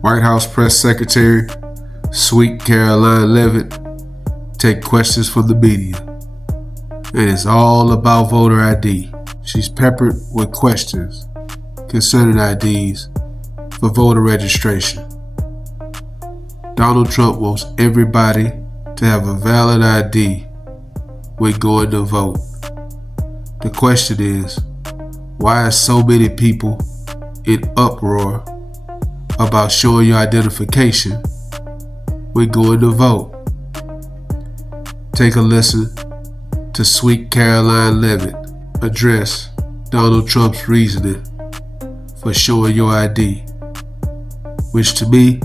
White House Press Secretary, Sweet Karoline Leavitt, take questions from the media. And it's all about voter ID. She's peppered with questions concerning IDs for voter registration. Donald Trump wants everybody to have a valid ID when going to vote. The question is, why are so many people in uproar about showing your identification when going to vote? Take a listen to Sweet Karoline Leavitt address Donald Trump's reasoning for showing your ID, which to me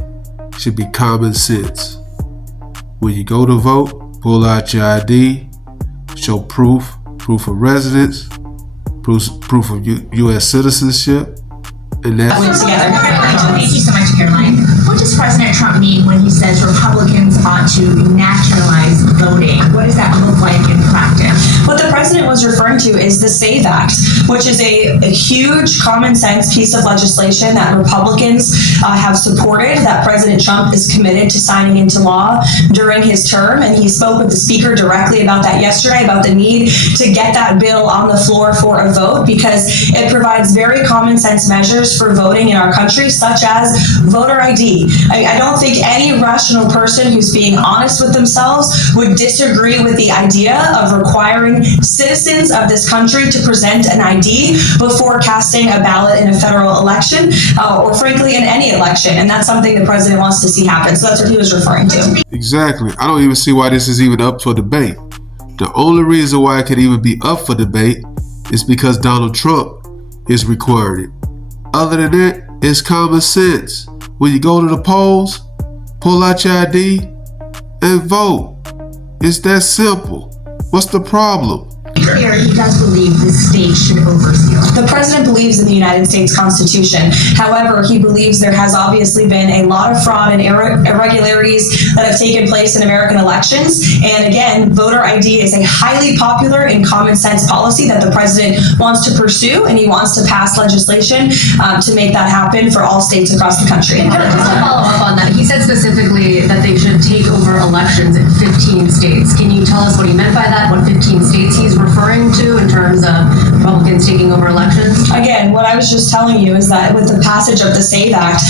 should be common sense. When you go to vote, pull out your ID, show proof of residence, proof of U.S. citizenship, and that's together. Thank you so much, Karoline. What does President Trump mean when he says Republicans ought to nationalize voting? What does that look like in practice? What the president was referring to is the SAVE Act, which is a huge common sense piece of legislation that Republicans have supported, that President Trump is committed to signing into law during his term. And he spoke with the speaker directly about that yesterday, about the need to get that bill on the floor for a vote, because it provides very common sense measures for voting in our country, such as voter ID. I don't think any rational person who's being honest with themselves would disagree with the idea of requiring citizens of this country to present an ID before casting a ballot in a federal election, or frankly in any election. And that's something the president wants to see happen. So that's what he was referring to. Exactly. I don't even see why this is even up for debate. The only reason why it could even be up for debate is because Donald Trump is requiring it. Other than that, it's common sense. When you go to the polls, pull out your ID and vote. It's that simple. What's the problem? Here, he does believe the state should oversee. The president believes in the United States Constitution. However, he believes there has obviously been a lot of fraud and irregularities that have taken place in American elections. And again, voter ID is a highly popular and common sense policy that the president wants to pursue, and he wants to pass legislation to make that happen for all states across the country. Just to follow up on that, he said specifically that they should take over elections in 15 states. Can you tell us what he meant by that? What 15 states he's referring to in terms of Republicans taking over elections? Again, what I was just telling you is that with the passage of the SAVE Act,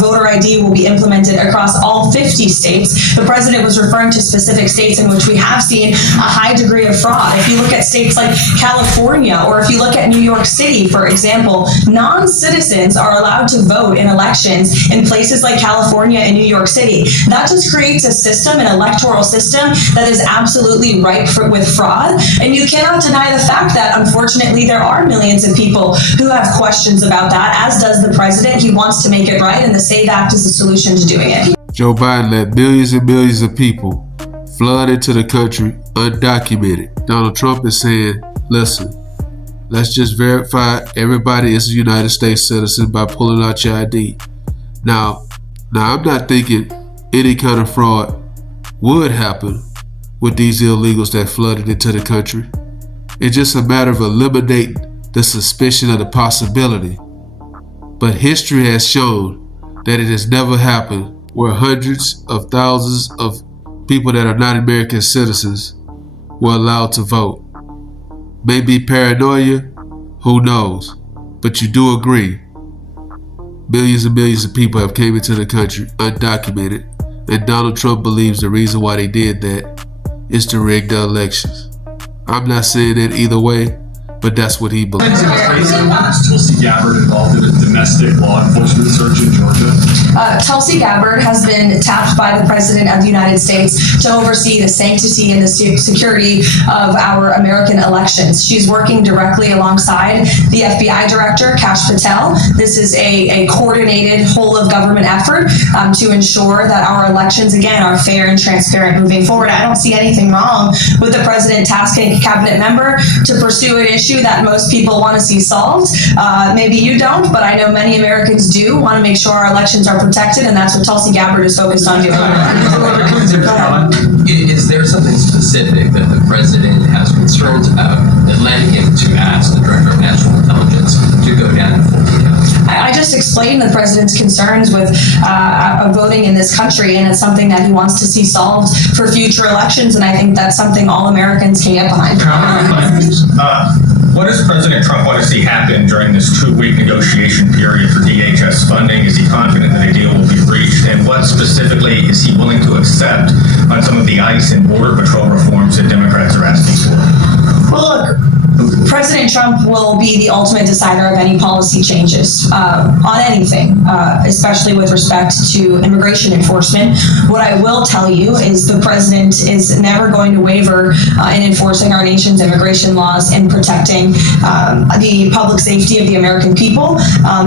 voter ID will be implemented across all 50 states. The president was referring to specific states in which we have seen a high degree of fraud. If you look at states like California, or if you look at New York City, for example, non-citizens are allowed to vote in elections in places like California and New York City. That just creates a system, an electoral system, that is absolutely ripe with fraud. And you cannot deny the fact that, unfortunately, there are millions of people who have questions about that, as does the president. He wants to make it right, and the SAVE Act is the solution to doing it. Joe Biden let millions and millions of people flood into the country undocumented. Donald Trump is saying, listen, let's just verify everybody is a United States citizen by pulling out your ID. Now I'm not thinking any kind of fraud would happen with these illegals that flooded into the country. It's just a matter of eliminating the suspicion of the possibility. But history has shown that it has never happened where hundreds of thousands of people that are not American citizens were allowed to vote. Maybe paranoia, who knows? But you do agree, millions and millions of people have came into the country undocumented, and Donald Trump believes the reason why they did that is to rig the elections. I'm not saying that either way, but that's what he believes. Tulsi Gabbard involved in a domestic law enforcement search in Georgia? Tulsi Gabbard has been tapped by the President of the United States to oversee the sanctity and the security of our American elections. She's working directly alongside the FBI Director, Kash Patel. This is a coordinated whole-of-government effort to ensure that our elections, again, are fair and transparent moving forward. I don't see anything wrong with the President tasking a cabinet member to pursue an issue that most people want to see solved. Maybe you don't, but I know many Americans do want to make sure our elections are protected, and that's what Tulsi Gabbard is focused on doing. Is there something specific that the president has concerns about that led him to ask the Director of National Intelligence to go down to full details? I just explained the president's concerns with voting in this country, and it's something that he wants to see solved for future elections, and I think that's something all Americans can get behind. What does President Trump want to see happen during this 2-week negotiation period for DHS funding? Is he confident that a deal will be reached? And what specifically is he willing to accept on some of the ICE and Border Patrol reforms that Democrats are asking for? Well, look, President Trump will be the ultimate decider of any policy changes on anything, especially with respect to immigration enforcement. What I will tell you is the president is never going to waver in enforcing our nation's immigration laws and protecting the public safety of the American people,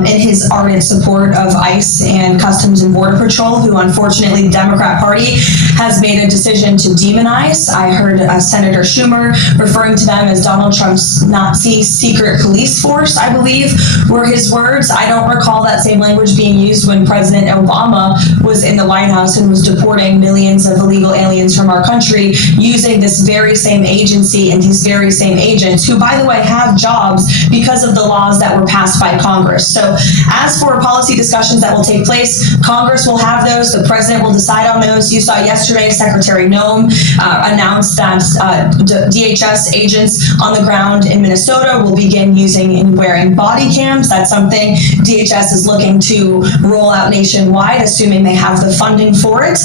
in his ardent support of ICE and Customs and Border Patrol, who unfortunately the Democrat Party has made a decision to demonize. I heard Senator Schumer referring to them as Donald Trump's Nazi secret police force, I believe, were his words. I don't recall that same language being used when President Obama was in the White House and was deporting millions of illegal aliens from our country using this very same agency and these very same agents, who, by the way, have jobs because of the laws that were passed by Congress. So as for policy discussions that will take place, Congress will have those. The president will decide on those. You saw yesterday Secretary Noem announced that DHS agents on the ground in Minnesota will begin using and wearing body cams. That's something DHS is looking to roll out nationwide, assuming they have the funding for it.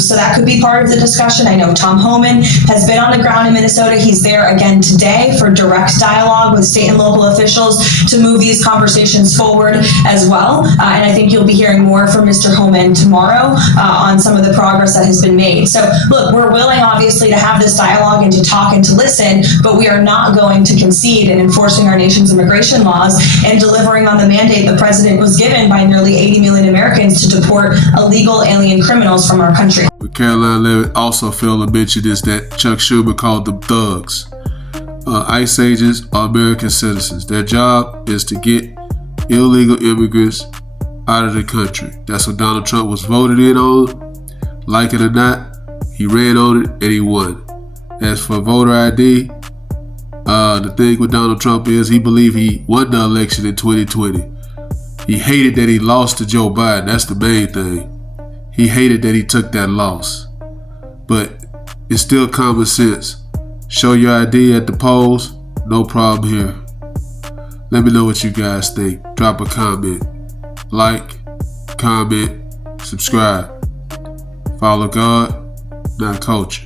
So that could be part of the discussion. I know Tom Homan has been on the ground in Minnesota. He's there again today for direct dialogue with state and local officials to move these conversations forward as well. And I think you'll be hearing more from Mr. Homan tomorrow on some of the progress that has been made. So look, we're willing obviously to have this dialogue and to talk and to listen, but we are not going to concede in enforcing our nation's immigration laws and delivering on the mandate the president was given by nearly 80 million Americans to deport illegal alien criminals from our country. What Karoline Leavitt also failed to mention is that Chuck Schumer called them thugs. ICE agents are American citizens. Their job is to get illegal immigrants out of the country. That's what Donald Trump was voted in on. Like it or not, he ran on it and he won. As for voter ID, the thing with Donald Trump is he believed he won the election in 2020. He hated that he lost to Joe Biden. That's the main thing. He hated that he took that loss. But it's still common sense. Show your ID at the polls, no problem here. Let me know what you guys think. Drop a comment. Like, comment, subscribe. Follow God, not culture.